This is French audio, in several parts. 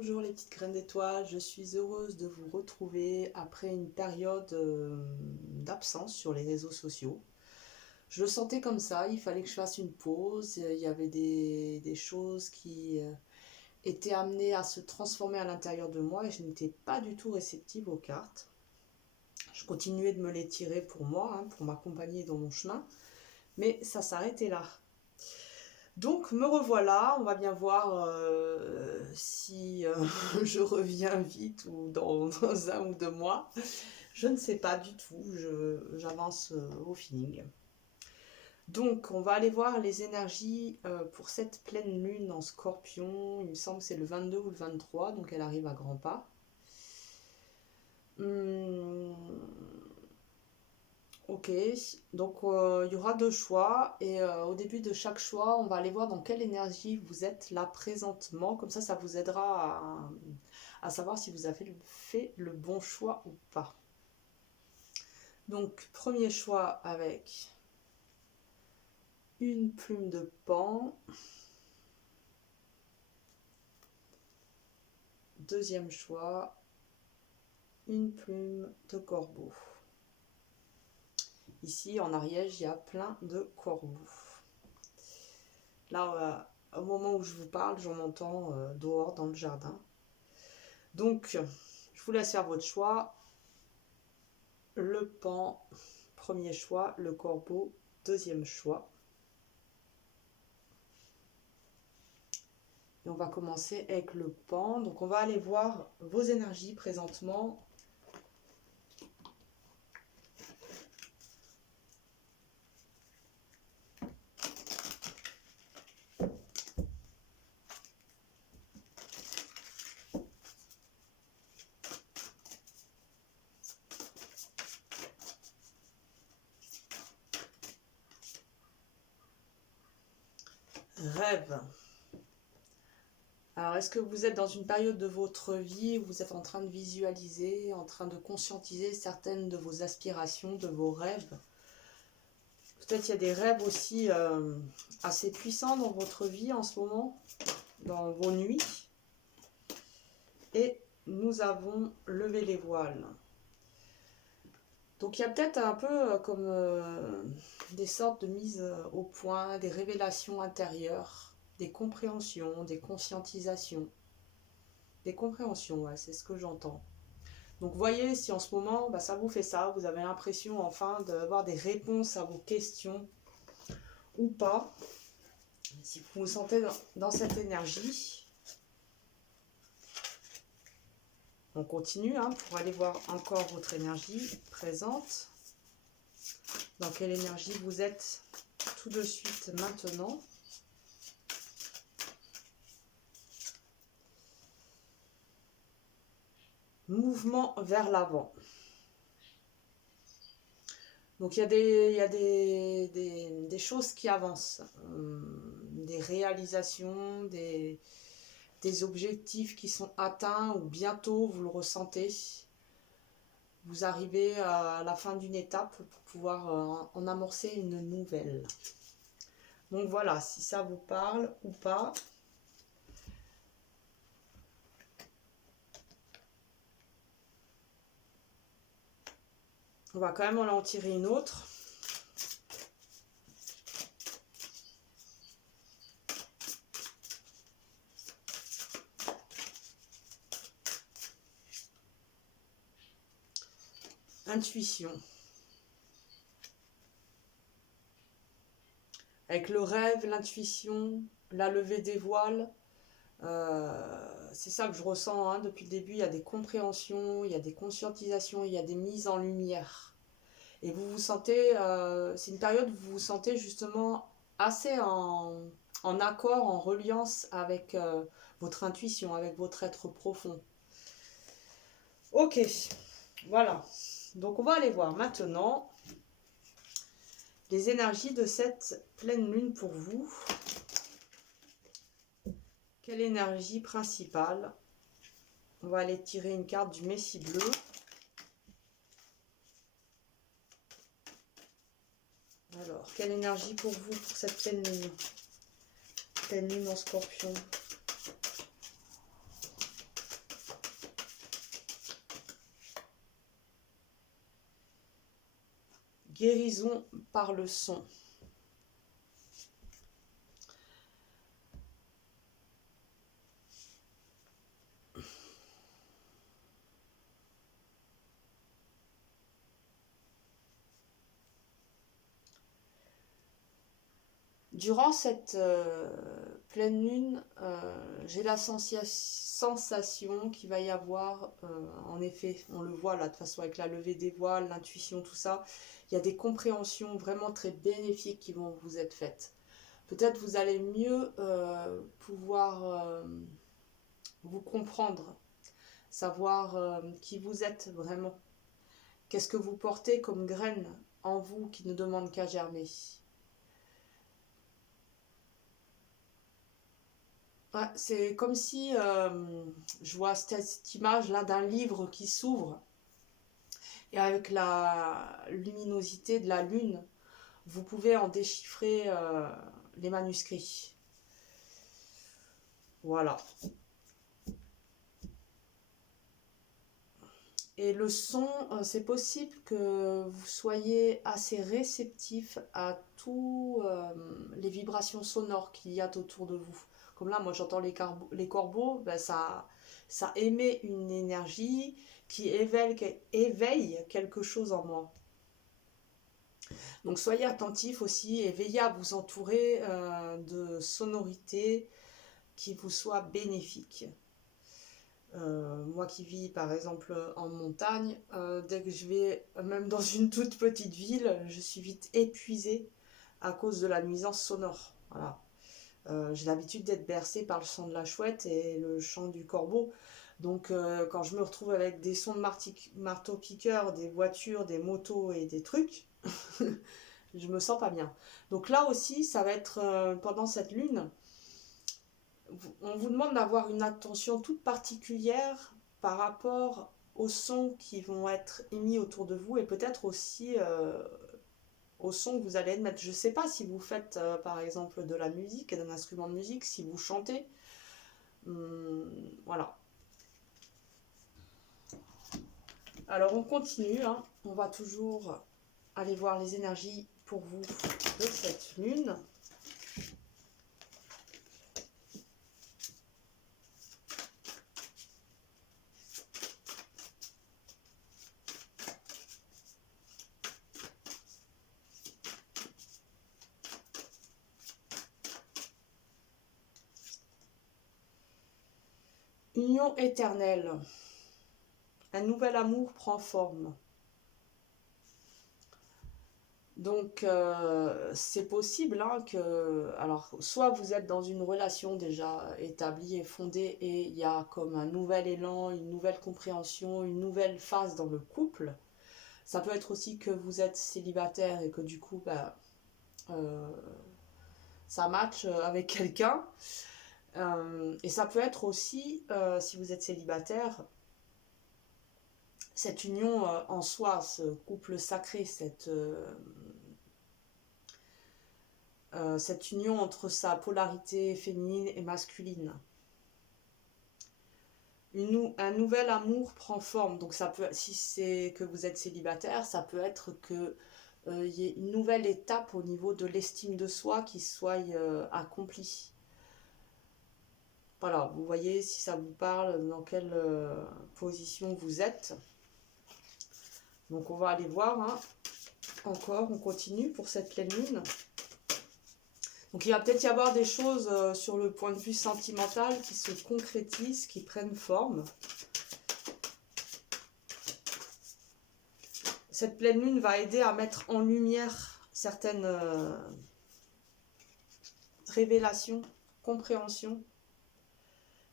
Bonjour les petites graines d'étoiles, je suis heureuse de vous retrouver après une période d'absence sur les réseaux sociaux. Je le sentais comme ça, il fallait que je fasse une pause, il y avait des choses qui étaient amenées à se transformer à l'intérieur de moi et je n'étais pas du tout réceptive aux cartes. Je continuais de me les tirer pour moi, pour m'accompagner dans mon chemin, mais ça s'arrêtait là. Donc me revoilà, on va bien voir si je reviens vite ou dans 1 ou 2 mois. Je ne sais pas du tout, j'avance au feeling. Donc on va aller voir les énergies pour cette pleine lune en Scorpion. Il me semble que c'est le 22 ou le 23, donc elle arrive à grands pas. Ok, donc il y aura 2 choix et au début de chaque choix, on va aller voir dans quelle énergie vous êtes là présentement. Comme ça vous aidera à savoir si vous avez fait le bon choix ou pas. Donc, premier choix avec une plume de paon. Deuxième choix, une plume de corbeau. Ici, en Ariège, il y a plein de corbeaux. Là, au moment où je vous parle, j'en entends dehors dans le jardin. Donc, je vous laisse faire votre choix. Le paon, premier choix. Le corbeau, deuxième choix. Et on va commencer avec le paon. Donc, on va aller voir vos énergies présentement. Rêve. Alors, est-ce que vous êtes dans une période de votre vie où vous êtes en train de visualiser, en train de conscientiser certaines de vos aspirations, de vos rêves? Peut-être qu'il y a des rêves aussi assez puissants dans votre vie en ce moment, dans vos nuits. Et nous avons levé les voiles. Donc il y a peut-être un peu comme des sortes de mise au point, des révélations intérieures, des compréhensions, des conscientisations. Des compréhensions, ouais, c'est ce que j'entends. Donc voyez si en ce moment, ça vous fait ça, vous avez l'impression enfin d'avoir des réponses à vos questions ou pas. Si vous vous sentez dans cette énergie, on continue pour aller voir encore votre énergie présente. Dans quelle énergie vous êtes tout de suite maintenant. Mouvement vers l'avant. Donc il y a des choses qui avancent, des réalisations, des objectifs qui sont atteints ou bientôt vous le ressentez. Vous arrivez à la fin d'une étape pour pouvoir en amorcer une nouvelle. Donc voilà, si ça vous parle ou pas. On va quand même en tirer une autre. Intuition. Avec le rêve, l'intuition, la levée des voiles, c'est ça que je ressens depuis le début. Il y a des compréhensions, il y a des conscientisations, il y a des mises en lumière. Et vous vous sentez, c'est une période où vous vous sentez justement assez en accord, en reliance avec votre intuition, avec votre être profond. Ok, voilà. Donc on va aller voir maintenant les énergies de cette pleine lune pour vous. Quelle énergie principale? On va aller tirer une carte du Messie bleu. Alors, quelle énergie pour vous pour cette pleine lune? Pleine lune en Scorpion. guérison par le son. Durant cette pleine lune, j'ai la sensation qu'il va y avoir, en effet, on le voit là de toute façon avec la levée des voiles, l'intuition, tout ça, il y a des compréhensions vraiment très bénéfiques qui vont vous être faites. Peut-être vous allez mieux pouvoir vous comprendre, savoir qui vous êtes vraiment. Qu'est-ce que vous portez comme graine en vous qui ne demande qu'à germer. Ouais, c'est comme si je vois cette image là d'un livre qui s'ouvre et avec la luminosité de la lune, vous pouvez en déchiffrer les manuscrits. Voilà. Et le son, c'est possible que vous soyez assez réceptif à tous les vibrations sonores qu'il y a autour de vous. Comme là, moi j'entends les corbeaux, ben ça émet une énergie qui éveille quelque chose en moi. Donc soyez attentifs aussi et veillez à vous entourer de sonorités qui vous soient bénéfiques. Moi qui vis par exemple en montagne, dès que je vais même dans une toute petite ville, je suis vite épuisée à cause de la nuisance sonore. Voilà. J'ai l'habitude d'être bercée par le son de la chouette et le chant du corbeau. Donc quand je me retrouve avec des sons de marteau-piqueur, des voitures, des motos et des trucs, je me sens pas bien. Donc là aussi, ça va être pendant cette lune, on vous demande d'avoir une attention toute particulière par rapport aux sons qui vont être émis autour de vous et peut-être aussi aux sons que vous allez émettre. Je ne sais pas si vous faites par exemple de la musique, d'un instrument de musique, si vous chantez. Voilà. Alors on continue, hein. On va toujours aller voir les énergies pour vous de cette lune. Union éternelle. Un nouvel amour prend forme. Donc c'est possible hein, que, alors soit vous êtes dans une relation déjà établie et fondée et il y a comme un nouvel élan, une nouvelle compréhension, une nouvelle phase dans le couple. Ça peut être aussi que vous êtes célibataire et que du coup bah, euh, ça match avec quelqu'un. Et ça peut être aussi, si vous êtes célibataire, cette union en soi, ce couple sacré, cette union entre sa polarité féminine et masculine. Un nouvel amour prend forme. Donc ça peut, si c'est que vous êtes célibataire, ça peut être que y ait une nouvelle étape au niveau de l'estime de soi qui soit accomplie. Voilà, vous voyez si ça vous parle, dans quelle position vous êtes. Donc on va aller voir, hein. Encore, on continue pour cette pleine lune. Donc il va peut-être y avoir des choses sur le point de vue sentimental qui se concrétisent, qui prennent forme. Cette pleine lune va aider à mettre en lumière certaines révélations, compréhensions,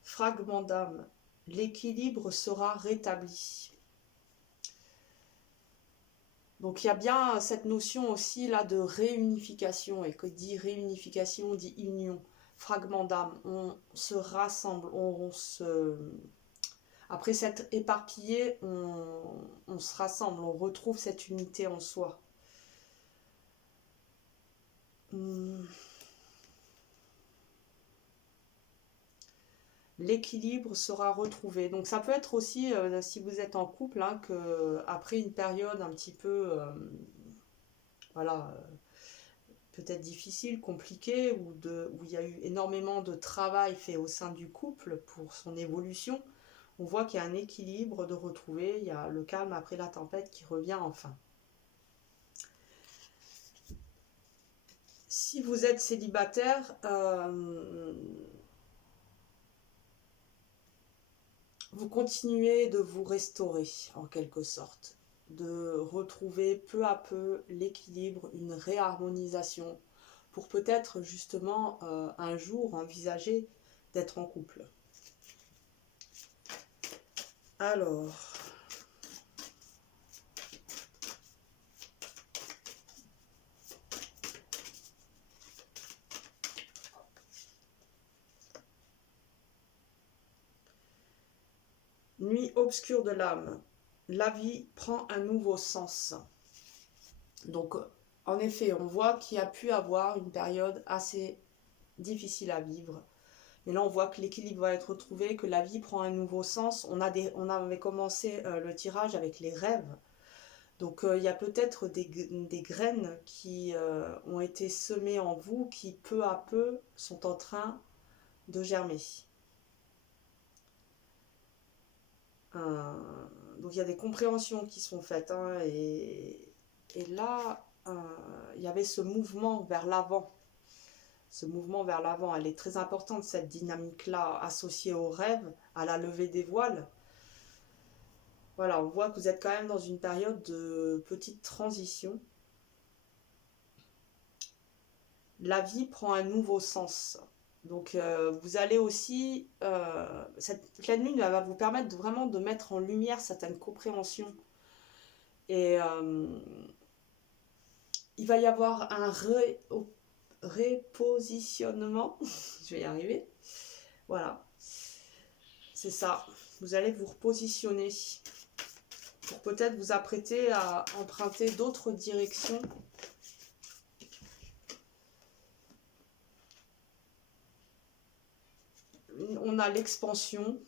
fragments d'âme. L'équilibre sera rétabli. Donc il y a bien cette notion aussi là de réunification, et que dit réunification, dit union, fragment d'âme, on se rassemble, après s'être éparpillé, on se rassemble, on retrouve cette unité en soi. L'équilibre sera retrouvé. Donc ça peut être aussi, si vous êtes en couple, hein, que après une période un petit peu voilà, peut-être difficile, compliqué, où il y a eu énormément de travail fait au sein du couple pour son évolution, on voit qu'il y a un équilibre de retrouver, il y a le calme après la tempête qui revient enfin. Si vous êtes célibataire, vous continuez de vous restaurer en quelque sorte, de retrouver peu à peu l'équilibre, une réharmonisation pour peut-être justement un jour envisager d'être en couple. Alors, nuit obscure de l'âme, la vie prend un nouveau sens. Donc, en effet, on voit qu'il y a pu avoir une période assez difficile à vivre. Mais là, on voit que l'équilibre va être retrouvé, que la vie prend un nouveau sens. On avait commencé le tirage avec les rêves. Donc, il y a peut-être des graines qui ont été semées en vous, qui peu à peu sont en train de germer. Donc, il y a des compréhensions qui sont faites. Hein, et là, il y avait ce mouvement vers l'avant. Ce mouvement vers l'avant, elle est très importante, cette dynamique-là, associée au rêve, à la levée des voiles. Voilà, on voit que vous êtes quand même dans une période de petite transition. La vie prend un nouveau sens. Donc, vous allez aussi... cette pleine lune va vous permettre vraiment de mettre en lumière certaines compréhensions. Et il va y avoir un repositionnement. Je vais y arriver. Voilà. C'est ça. Vous allez vous repositionner pour peut-être vous apprêter à emprunter d'autres directions. On a l'expansion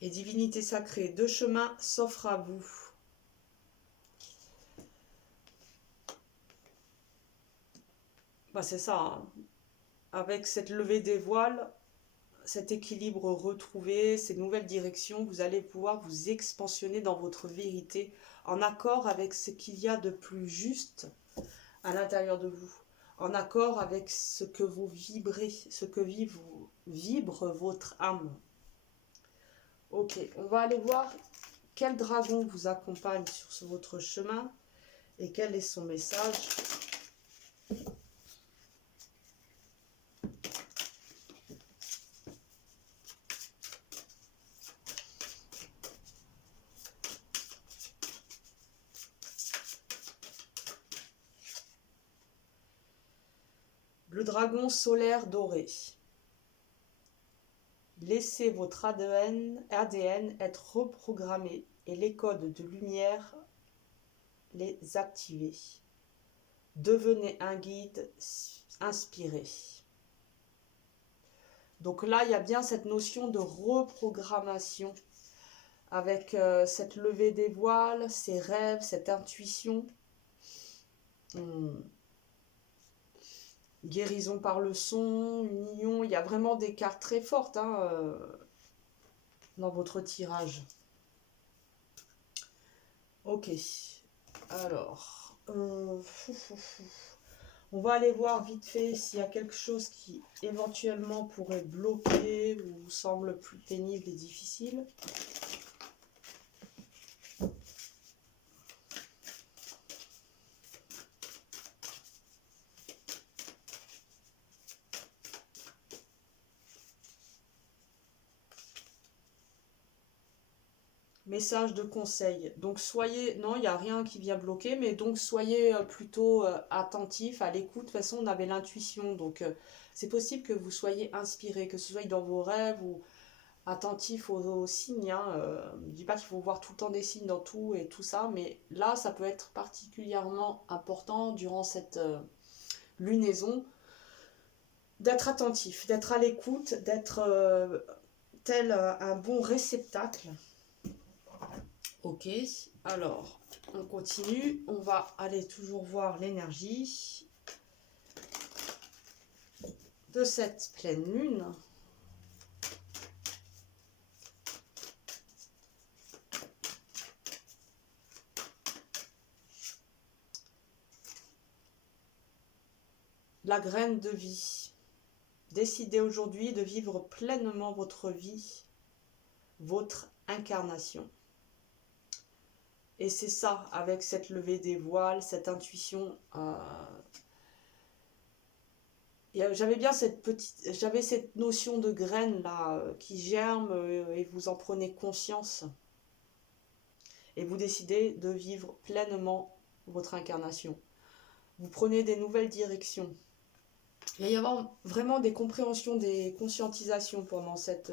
et divinité sacrée. Deux chemins s'offrent à vous. Bah, c'est ça. Hein. Avec cette levée des voiles, cet équilibre retrouvé, ces nouvelles directions, vous allez pouvoir vous expansionner dans votre vérité en accord avec ce qu'il y a de plus juste à l'intérieur de vous, en accord avec ce que vous vibrez, ce que vibre votre âme. Ok, on va aller voir quel dragon vous accompagne sur votre chemin et quel est son message. Le dragon solaire doré. Laissez votre ADN être reprogrammé et les codes de lumière les activer. Devenez un guide inspiré. Donc là, il y a bien cette notion de reprogrammation avec cette levée des voiles, ces rêves, cette intuition. Guérison par le son, union, il y a vraiment des cartes très fortes dans votre tirage. Ok, alors, on va aller voir vite fait s'il y a quelque chose qui éventuellement pourrait bloquer ou semble plus pénible et difficile. Message de conseil. Donc soyez, non, il n'y a rien qui vient bloquer, mais donc soyez plutôt attentif à l'écoute. De toute façon, on avait l'intuition, donc c'est possible que vous soyez inspiré, que ce soit dans vos rêves ou attentif aux signes. Hein. Je ne dis pas qu'il faut voir tout le temps des signes dans tout et tout ça, mais là, ça peut être particulièrement important durant cette lunaison d'être attentif, d'être à l'écoute, d'être tel un bon réceptacle Ok, alors on continue. On va aller toujours voir l'énergie de cette pleine lune. La graine de vie. Décidez aujourd'hui de vivre pleinement votre vie, votre incarnation. Et c'est ça, avec cette levée des voiles, cette intuition. J'avais bien j'avais cette notion de graine là qui germe et vous en prenez conscience. Et vous décidez de vivre pleinement votre incarnation. Vous prenez des nouvelles directions. Il va y avoir vraiment des compréhensions, des conscientisations pendant cette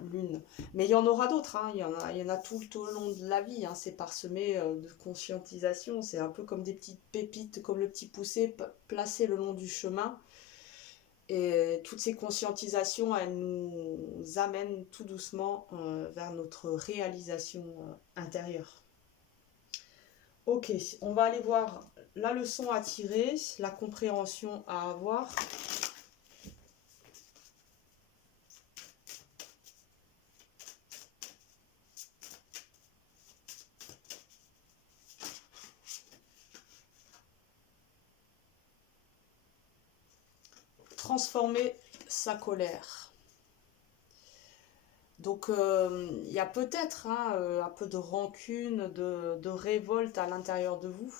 lune. Mais il y en aura d'autres, hein. Il y en a tout au long de la vie. Hein. C'est parsemé de conscientisation. C'est un peu comme des petites pépites, comme le petit poussé placé le long du chemin. Et toutes ces conscientisations, elles nous amènent tout doucement vers notre réalisation intérieure. Ok, on va aller voir la leçon à tirer, la compréhension à avoir. Transformer sa colère. Donc, il y a peut-être un peu de rancune, de révolte à l'intérieur de vous.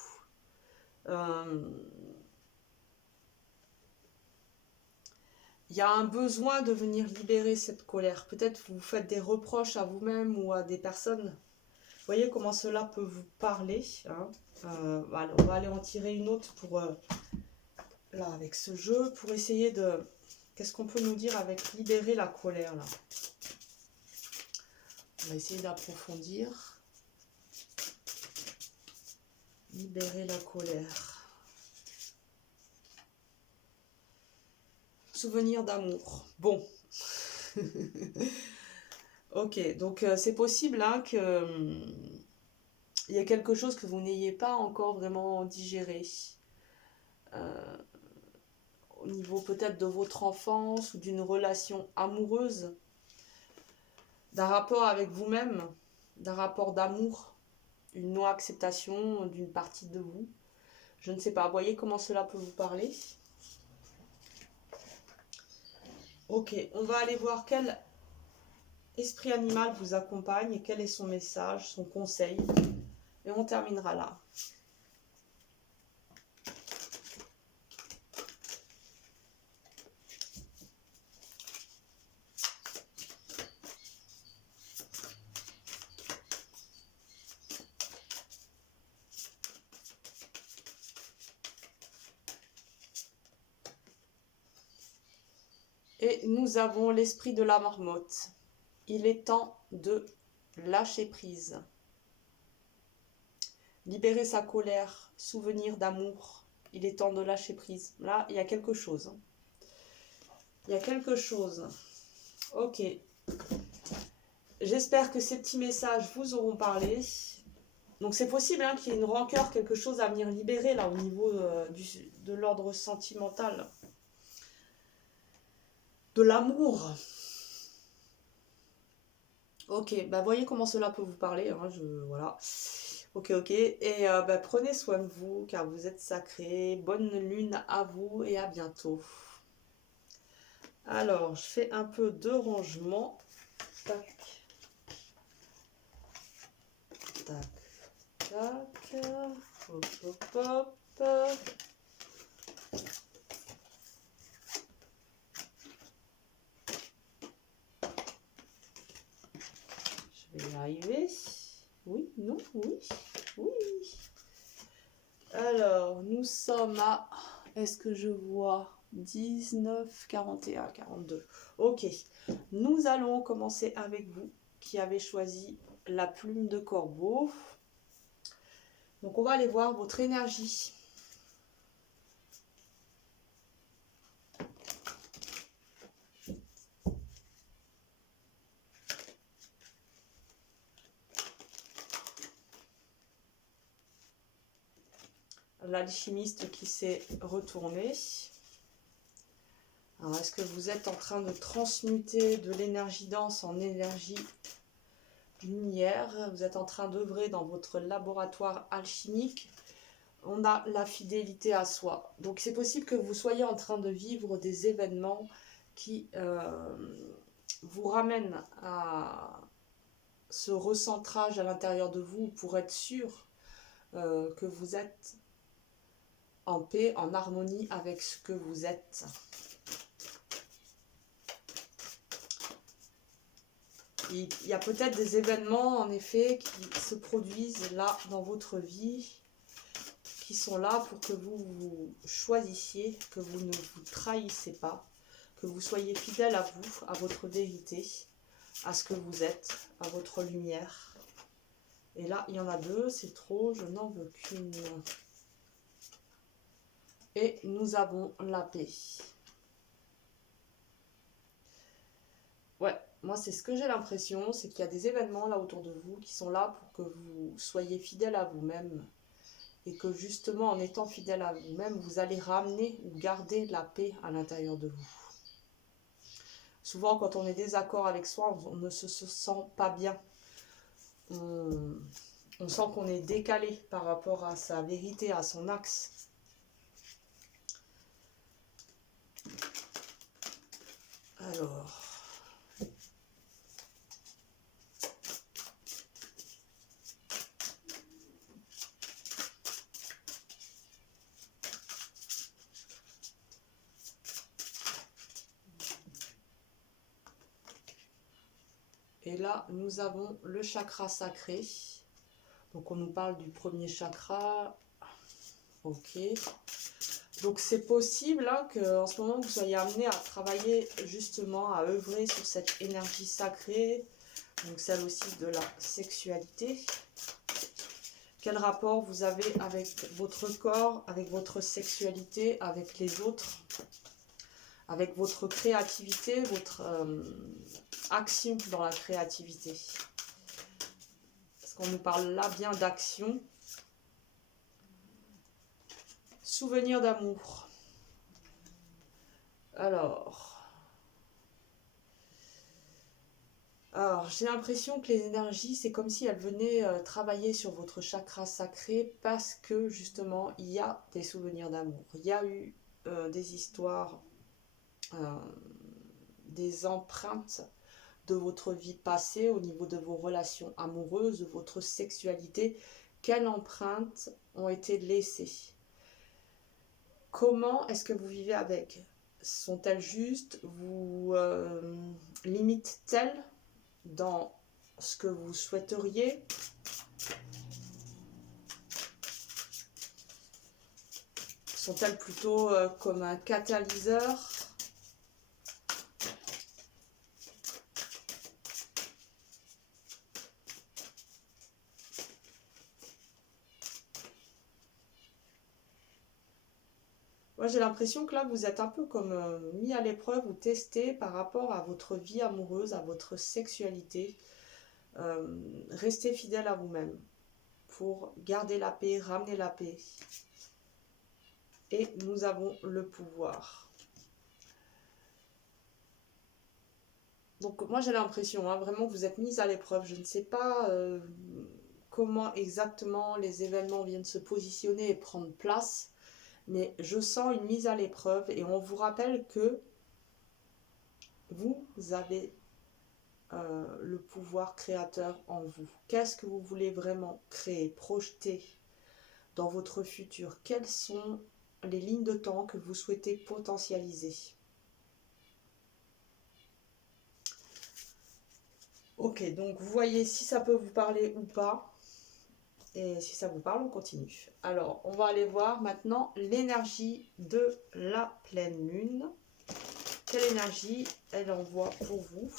Il y a un besoin de venir libérer cette colère. Peut-être vous faites des reproches à vous-même ou à des personnes. Vous voyez comment cela peut vous parler. Hein. Voilà, on va aller en tirer une autre pour, là, avec ce jeu, pour essayer de... Qu'est-ce qu'on peut nous dire avec libérer la colère, là? On va essayer d'approfondir. Libérer la colère. Souvenir d'amour. Bon. Ok, donc c'est possible hein, que il y a quelque chose que vous n'ayez pas encore vraiment digéré. Au niveau peut-être de votre enfance ou d'une relation amoureuse, d'un rapport avec vous-même, d'un rapport d'amour, une non-acceptation d'une partie de vous. Je ne sais pas, voyez comment cela peut vous parler. Ok, on va aller voir quel esprit animal vous accompagne et quel est son message, son conseil. Et on terminera là. Et nous avons l'esprit de la marmotte. Il est temps de lâcher prise. Libérer sa colère, souvenir d'amour. Il est temps de lâcher prise. Là, il y a quelque chose. Il y a quelque chose. Ok. J'espère que ces petits messages vous auront parlé. Donc c'est possible hein, qu'il y ait une rancœur, quelque chose à venir libérer là au niveau de l'ordre sentimental. De l'amour. Ok, bah voyez comment cela peut vous parler. Hein, voilà. Ok. Et prenez soin de vous car vous êtes sacrés. Bonne lune à vous et à bientôt. Alors, je fais un peu de rangement. Tac. Tac. Tac. Hop, hop, hop. Je vais y arriver. Oui, non, oui, oui. Alors, nous sommes à... Est-ce que je vois 19, 41, 42. Ok. Nous allons commencer avec vous qui avez choisi la plume de corbeau. Donc, on va aller voir votre énergie. l'alchimiste qui s'est retourné. Alors, est-ce que vous êtes en train de transmuter de l'énergie dense en énergie lumière? Vous êtes en train d'œuvrer dans votre laboratoire alchimique. On a la fidélité à soi. Donc, c'est possible que vous soyez en train de vivre des événements qui vous ramènent à ce recentrage à l'intérieur de vous pour être sûr que vous êtes en paix, en harmonie avec ce que vous êtes. Il y a peut-être des événements, en effet, qui se produisent là dans votre vie, qui sont là pour que vous vous choisissiez, que vous ne vous trahissez pas, que vous soyez fidèle à vous, à votre vérité, à ce que vous êtes, à votre lumière. Et là, il y en a deux, c'est trop, je n'en veux qu'une. Et nous avons la paix. Ouais, moi c'est ce que j'ai l'impression, c'est qu'il y a des événements là autour de vous qui sont là pour que vous soyez fidèle à vous-même. Et que justement, en étant fidèle à vous-même, vous allez ramener ou garder la paix à l'intérieur de vous. Souvent, quand on est désaccord avec soi, on ne se sent pas bien. On sent qu'on est décalé par rapport à sa vérité, à son axe. Alors... Et là, nous avons le chakra sacré. Donc, on nous parle du premier chakra. Ok. Donc, c'est possible hein, qu'en ce moment, vous soyez amené à travailler justement, à œuvrer sur cette énergie sacrée. Donc, celle aussi de la sexualité. Quel rapport vous avez avec votre corps, avec votre sexualité, avec les autres, avec votre créativité, votre action dans la créativité. Parce qu'on nous parle là bien d'action. Souvenir d'amour. Alors j'ai l'impression que les énergies, c'est comme si elles venaient travailler sur votre chakra sacré parce que justement, il y a des souvenirs d'amour. Il y a eu des histoires, des empreintes de votre vie passée au niveau de vos relations amoureuses, de votre sexualité. Quelles empreintes ont été laissées? Comment est-ce que vous vivez avec? Sont-elles justes? Vous limitent-elles dans ce que vous souhaiteriez? Sont-elles plutôt comme un catalyseur? Moi, j'ai l'impression que là, vous êtes un peu comme mis à l'épreuve ou testé par rapport à votre vie amoureuse, à votre sexualité. Restez fidèle à vous-même pour garder la paix, ramener la paix. Et nous avons le pouvoir. Donc moi j'ai l'impression vraiment que vous êtes mis à l'épreuve. Je ne sais pas comment exactement les événements viennent se positionner et prendre place. Mais je sens une mise à l'épreuve et on vous rappelle que vous avez le pouvoir créateur en vous. Qu'est-ce que vous voulez vraiment créer, projeter dans votre futur? Quelles sont les lignes de temps que vous souhaitez potentialiser? Ok, donc vous voyez si ça peut vous parler ou pas. Et si ça vous parle, on continue. Alors, on va aller voir maintenant l'énergie de la pleine lune. Quelle énergie elle envoie pour vous?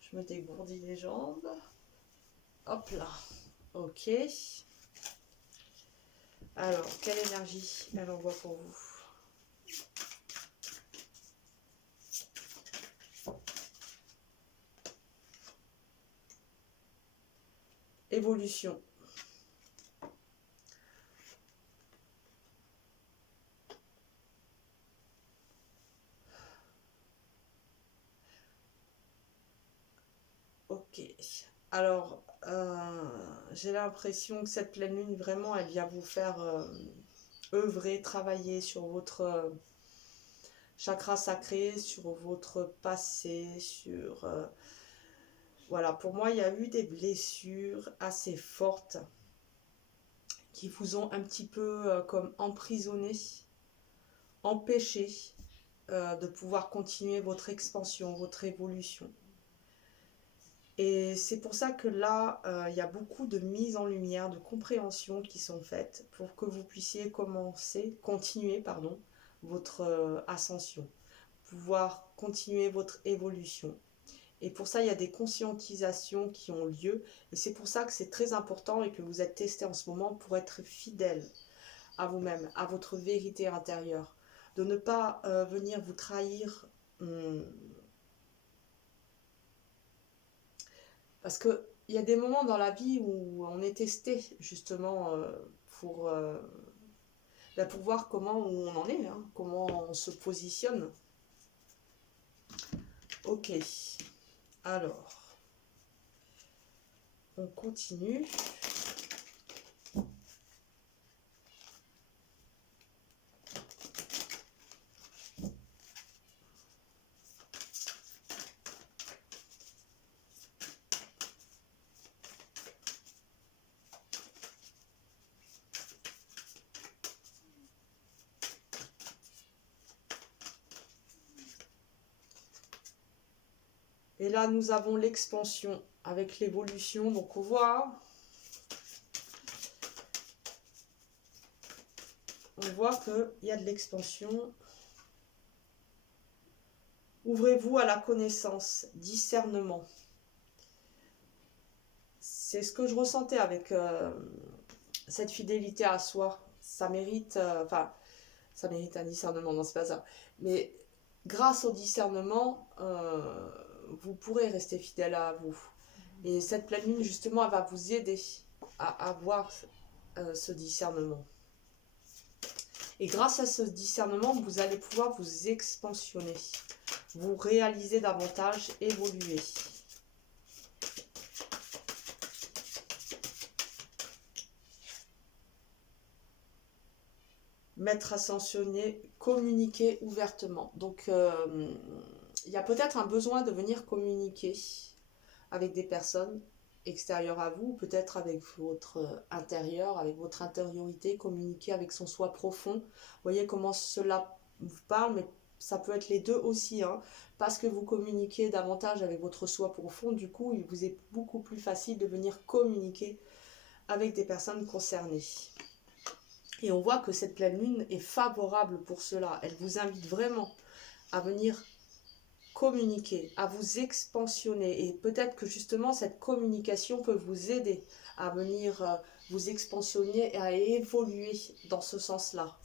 Je me dégourdis les jambes. Hop là. Ok. Alors, quelle énergie elle envoie pour vous? Évolution. Ok. Alors, j'ai l'impression que cette pleine lune, vraiment, elle vient vous faire œuvrer, travailler sur votre chakra sacré, sur votre passé, sur... voilà, pour moi, il y a eu des blessures assez fortes qui vous ont un petit peu comme emprisonné, empêché de pouvoir continuer votre expansion, votre évolution. Et c'est pour ça que là, il y a beaucoup de mises en lumière, de compréhension qui sont faites pour que vous puissiez continuer, votre ascension, pouvoir continuer votre évolution. Et pour ça, il y a des conscientisations qui ont lieu. Et c'est pour ça que c'est très important et que vous êtes testé en ce moment pour être fidèle à vous-même, à votre vérité intérieure. De ne pas venir vous trahir. Parce qu'il y a des moments dans la vie où on est testé justement pour, pour voir comment on en est, hein, comment on se positionne. Ok, alors, on continue. Et là, nous avons l'expansion avec l'évolution. Donc, on voit qu'il y a de l'expansion. Ouvrez-vous à la connaissance, discernement. C'est ce que je ressentais avec cette fidélité à soi. Ça mérite, ça mérite un discernement, non, c'est pas ça. Mais grâce au discernement, vous pourrez rester fidèle à vous. Et cette pleine lune, justement, elle va vous aider à avoir ce discernement. Et grâce à ce discernement, vous allez pouvoir vous expansionner, vous réaliser davantage, évoluer. Maître ascensionné, communiquer ouvertement. Donc, il y a peut-être un besoin de venir communiquer avec des personnes extérieures à vous, peut-être avec votre intérieur, avec votre intériorité, communiquer avec son soi profond. Vous voyez comment cela vous parle, mais ça peut être les deux aussi, hein, parce que vous communiquez davantage avec votre soi profond, du coup, il vous est beaucoup plus facile de venir communiquer avec des personnes concernées. Et on voit que cette pleine lune est favorable pour cela. Elle vous invite vraiment à venir communiquer, à vous expansionner. Et peut-être que justement cette communication peut vous aider à venir vous expansionner et à évoluer dans ce sens-là.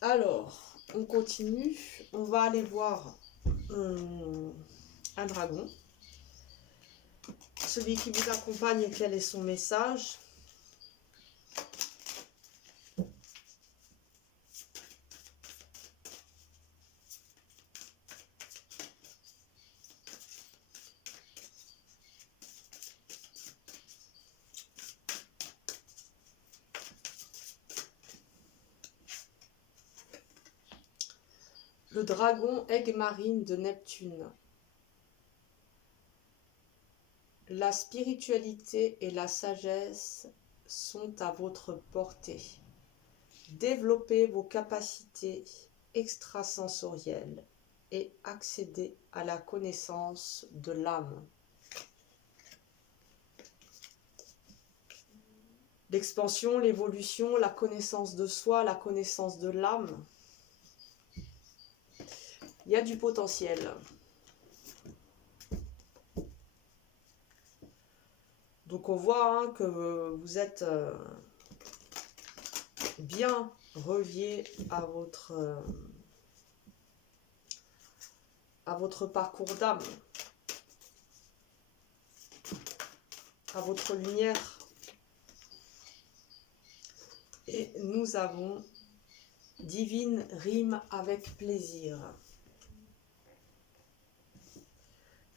Alors, on continue. On va aller voir un dragon. Celui qui vous accompagne, quel est son message ? Le dragon aigle marine de Neptune. La spiritualité et la sagesse sont à votre portée. Développez vos capacités extrasensorielles et accédez à la connaissance de l'âme. L'expansion, l'évolution, la connaissance de soi, la connaissance de l'âme. Il y a du potentiel. Donc on voit que vous êtes bien relié à votre parcours d'âme, à votre lumière. Et nous avons divine rime avec plaisir.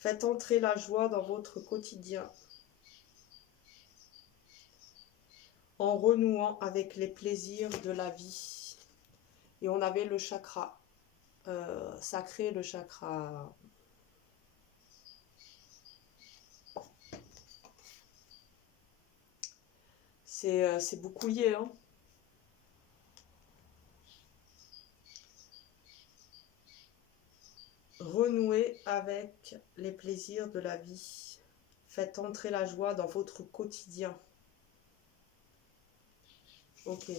Faites entrer la joie dans votre quotidien en renouant avec les plaisirs de la vie. Et on avait le chakra sacré, le chakra... C'est beaucoup lié, hein. Renouez avec les plaisirs de la vie. Faites entrer la joie dans votre quotidien. Ok.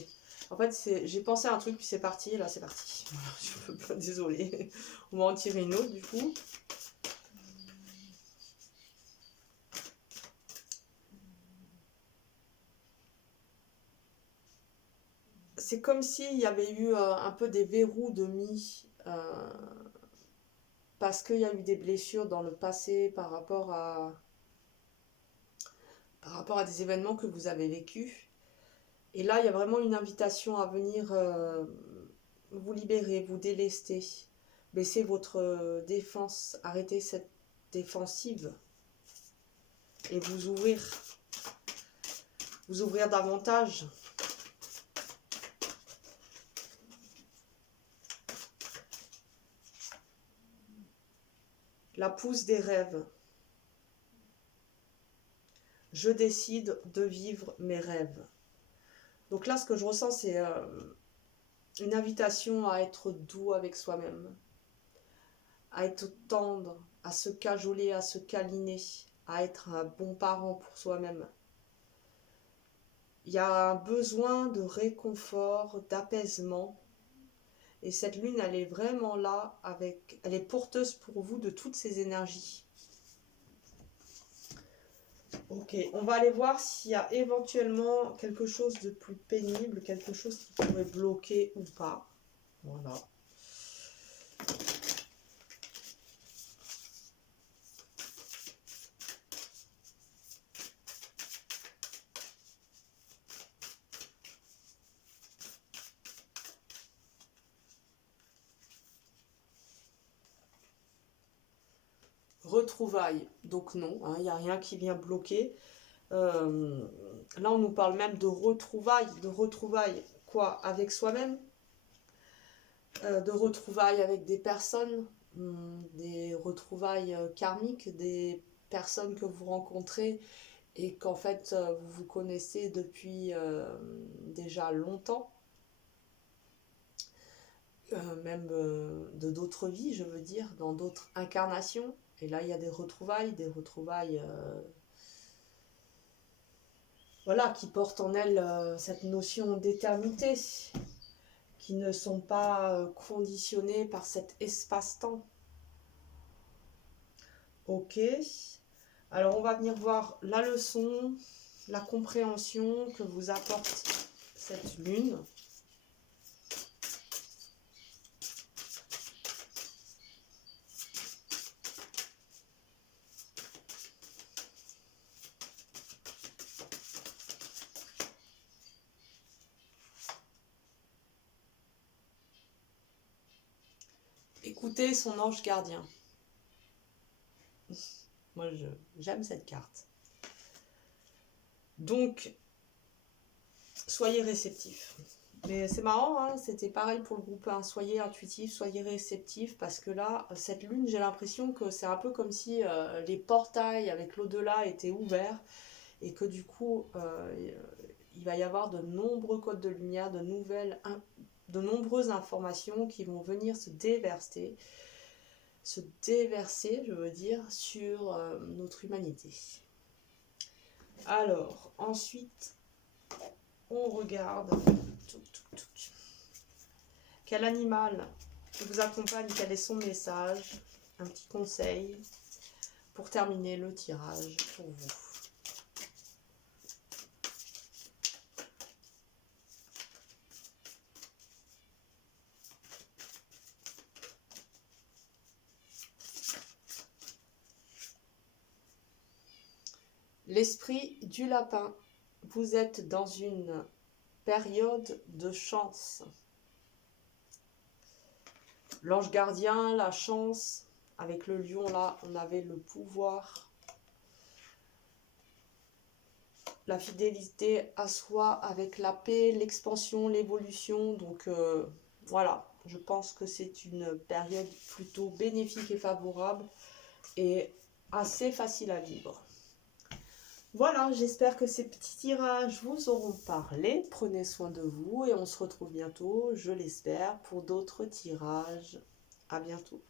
En fait, j'ai pensé à un truc, puis c'est parti. Là, c'est parti. Voilà, je peux pas, désolée. On va en tirer une autre, du coup. C'est comme s'il y avait eu un peu des verrous de mis. Parce qu'il y a eu des blessures dans le passé par rapport à des événements que vous avez vécus. Et là, il y a vraiment une invitation à venir vous libérer, vous délester, baisser votre défense, arrêter cette défensive et vous ouvrir davantage. La pousse des rêves. Je décide de vivre mes rêves. Donc là, ce que je ressens, c'est une invitation à être doux avec soi-même, à être tendre, à se cajoler, à se câliner, à être un bon parent pour soi-même. Il y a un besoin de réconfort, d'apaisement. Et cette lune, elle est vraiment là, elle est porteuse pour vous de toutes ces énergies. Ok, on va aller voir s'il y a éventuellement quelque chose de plus pénible, quelque chose qui pourrait bloquer ou pas. Voilà. Retrouvailles, donc non, il n'y a rien qui vient bloquer. Là, on nous parle même de retrouvailles quoi, avec soi-même, de retrouvailles avec des personnes, des retrouvailles karmiques, des personnes que vous rencontrez et qu'en fait vous vous connaissez depuis déjà longtemps, même de d'autres vies, je veux dire, dans d'autres incarnations. Et là, il y a des retrouvailles voilà, qui portent en elles cette notion d'éternité, qui ne sont pas conditionnées par cet espace-temps. Ok. Alors, on va venir voir la leçon, la compréhension que vous apporte cette lune. Écoutez son ange gardien. Moi, j'aime cette carte. Donc, soyez réceptifs. Mais c'est marrant, hein, c'était pareil pour le groupe 1. Soyez intuitifs, soyez réceptifs, parce que là, cette lune, j'ai l'impression que c'est un peu comme si les portails avec l'au-delà étaient ouverts, et que du coup, il va y avoir de nombreux codes de lumière, de nombreuses informations qui vont venir se déverser, je veux dire, sur notre humanité. Alors, ensuite, on regarde quel animal vous accompagne, quel est son message, un petit conseil pour terminer le tirage pour vous. L'esprit du lapin, vous êtes dans une période de chance. L'ange gardien, la chance, avec le lion là, on avait le pouvoir, la fidélité à soi avec la paix, l'expansion, l'évolution. Donc voilà, je pense que c'est une période plutôt bénéfique et favorable et assez facile à vivre. Voilà, j'espère que ces petits tirages vous auront parlé. Prenez soin de vous et on se retrouve bientôt, je l'espère, pour d'autres tirages. À bientôt.